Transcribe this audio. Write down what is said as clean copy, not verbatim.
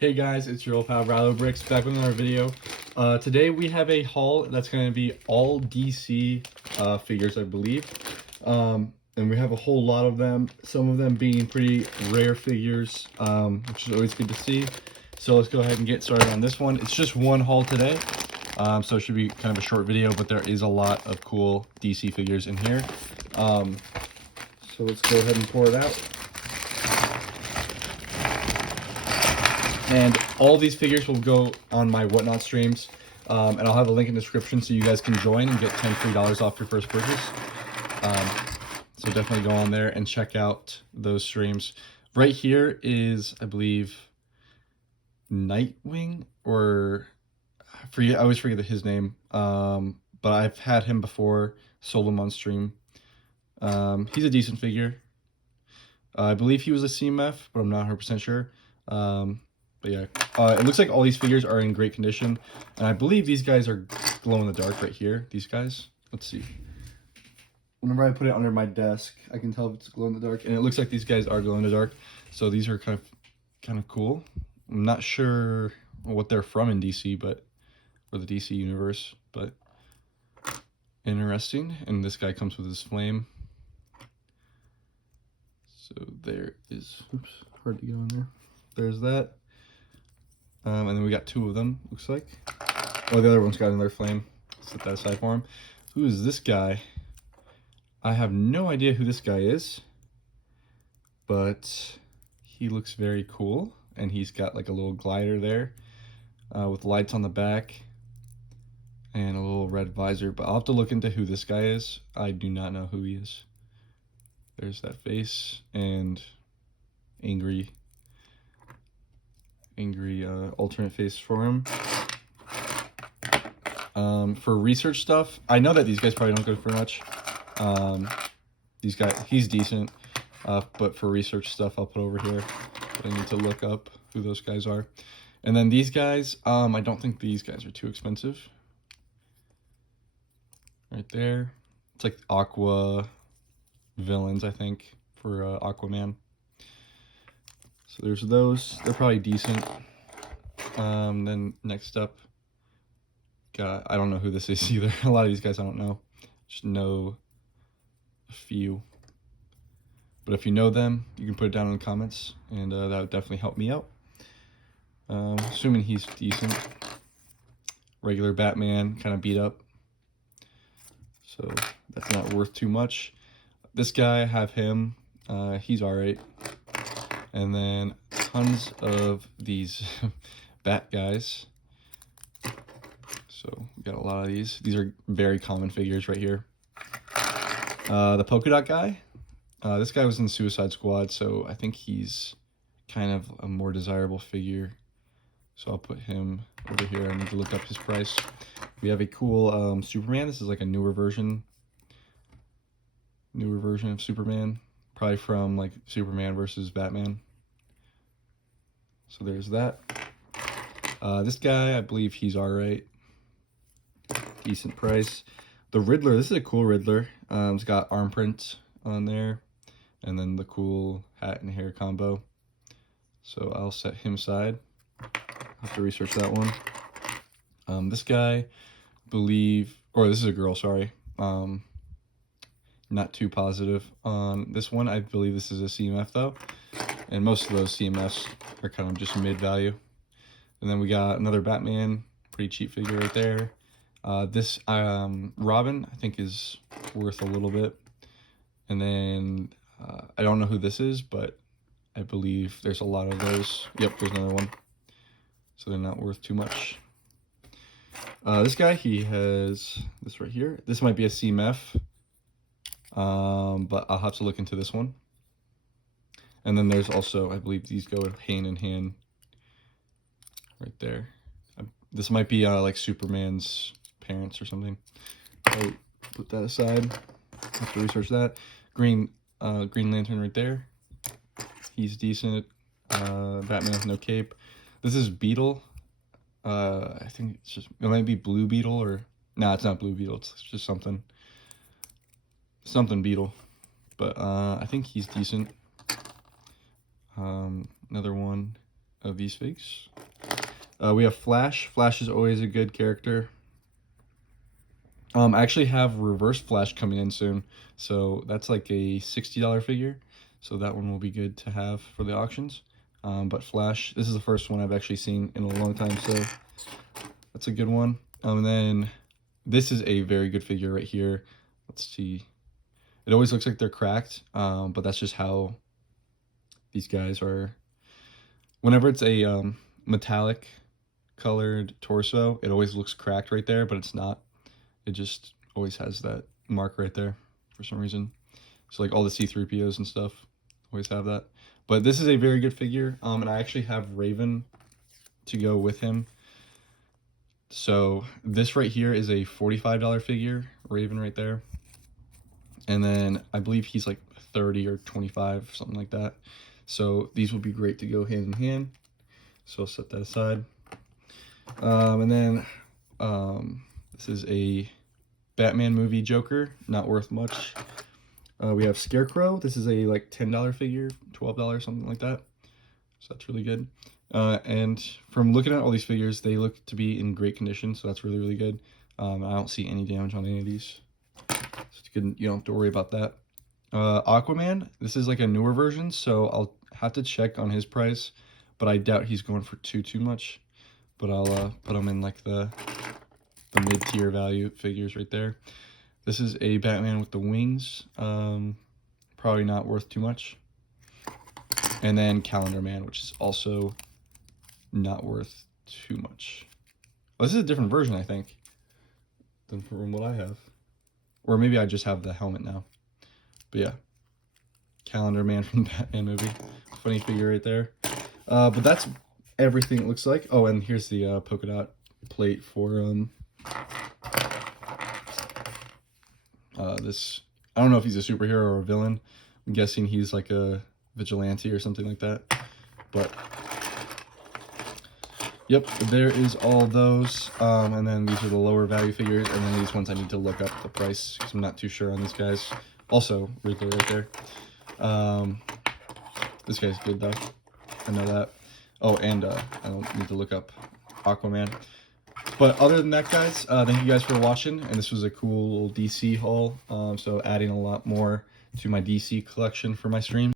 Hey guys, it's your old pal Rallo Bricks back with another video. Today we have a haul that's going to be all DC figures, I believe. And we have a whole lot of them, some of them being pretty rare figures, which is always good to see. So let's go ahead and get started on this one. It's just one haul today, so it should be kind of a short video, but there is a lot of cool DC figures in here. So let's go ahead and pour it out. And all these figures will go on my Whatnot streams, and I'll have a link in the description so you guys can join and get $10 free off your first purchase. So definitely go on there and check out those streams. Right here is, I believe, Nightwing, or I always forget his name, but I've had him before, sold him on stream. He's a decent figure. I believe he was a CMF, but I'm not 100% sure. But yeah, it looks like all these figures are in great condition, and I believe these guys are glow in the dark right here. These guys, let's see. Whenever I put it under my desk, I can tell if it's glow in the dark, and it looks like these guys are glow in the dark. So these are kind of cool. I'm not sure what they're from in DC, but or the DC universe, but interesting. And this guy comes with his flame. So there is, oops, hard to get on there. There's that. And then we got two of them, looks like. Oh, the other one's got another flame. Set that aside for him. Who is this guy? I have no idea who this guy is, but he looks very cool. And he's got like a little glider there with lights on the back and a little red visor. But I'll have to look into who this guy is. I do not know who he is. There's that face and angry alternate face for him. For research stuff, I know that these guys probably don't go for much. These guys, he's decent, but for research stuff, I'll put over here. I need to look up who those guys are. And then these guys, I don't think these guys are too expensive. Right there, it's like Aqua villains, I think, for Aquaman. So there's those. They're probably decent. Then next up, I don't know who this is either. A lot of these guys I don't know. Just know a few. But if you know them, you can put it down in the comments, and that would definitely help me out. Assuming he's decent. Regular Batman, kind of beat up. So that's not worth too much. This guy, I have him. He's alright. And then tons of these bat guys. So we got a lot of these. These are very common figures right here. The polka dot guy. This guy was in Suicide Squad, so I think he's kind of a more desirable figure. So I'll put him over here. I need to look up his price. We have a cool Superman. This is like a newer version of Superman. Probably from like Superman versus Batman. So there's that. This guy, I believe he's alright. Decent price. The Riddler, this is a cool Riddler. It's got arm prints on there. And then the cool hat and hair combo. So I'll set him aside. I'll have to research that one. This guy, this is a girl, sorry. Not too positive on this one. I believe this is a CMF though. And most of those CMFs are kind of just mid-value. And then we got another Batman, pretty cheap figure right there. This Robin, I think, is worth a little bit. And then I don't know who this is, but I believe there's a lot of those. Yep, there's another one. So they're not worth too much. This guy, he has this right here. This might be a CMF. But I'll have to look into this one. And then there's also, I believe these go hand in hand right there. This might be like Superman's parents or something. I'll put that aside. Have to research that. Green Lantern right there. He's decent. Batman with no cape. This is Beetle. I think it might be Blue Beetle, or nah, it's not Blue Beetle. It's just something Beetle. But I think he's decent. Another one. of these figs. We have Flash. Flash is always a good character. I actually have Reverse Flash coming in soon, so that's like a $60 figure. So that one will be good to have for the auctions. But Flash, this is the first one I've actually seen in a long time, so that's a good one. And then this is a very good figure right here. Let's see. It always looks like they're cracked, but that's just how these guys are. Whenever it's a metallic colored torso, it always looks cracked right there, but it's not. It just always has that mark right there for some reason. So like all the C-3POs and stuff always have that. But this is a very good figure, and I actually have Raven to go with him. So this right here is a $45 figure, Raven right there. And then I believe he's like 30 or 25, something like that. So these would be great to go hand in hand. So I'll set that aside. And then this is a Batman movie Joker, not worth much. We have Scarecrow. This is a like $10 figure, $12, something like that. So that's really good. And from looking at all these figures, they look to be in great condition, so that's really, really good. I don't see any damage on any of these. So it's good, you don't have to worry about that. Aquaman, this is like a newer version, so I'll have to check on his price, but I doubt he's going for too much. But I'll put him in like the mid-tier value figures right there. This is a Batman with the wings. Probably not worth too much. And then Calendar Man, which is also not worth too much. Oh, this is a different version, I think, than from what I have. Or maybe I just have the helmet now. But yeah, Calendar Man from the Batman movie. Funny figure right there. But that's everything it looks like. Oh, and here's the polka dot plate for this. I don't know if he's a superhero or a villain. I'm guessing he's like a vigilante or something like that. But yep, there is all those. And then these are the lower value figures, and then these ones I need to look up the price because I'm not too sure on these guys. Also, Riddler right there. This guy's good though. I know that. Oh, and I don't need to look up Aquaman. But other than that, guys, thank you guys for watching. And this was a cool DC haul. So adding a lot more to my DC collection for my stream.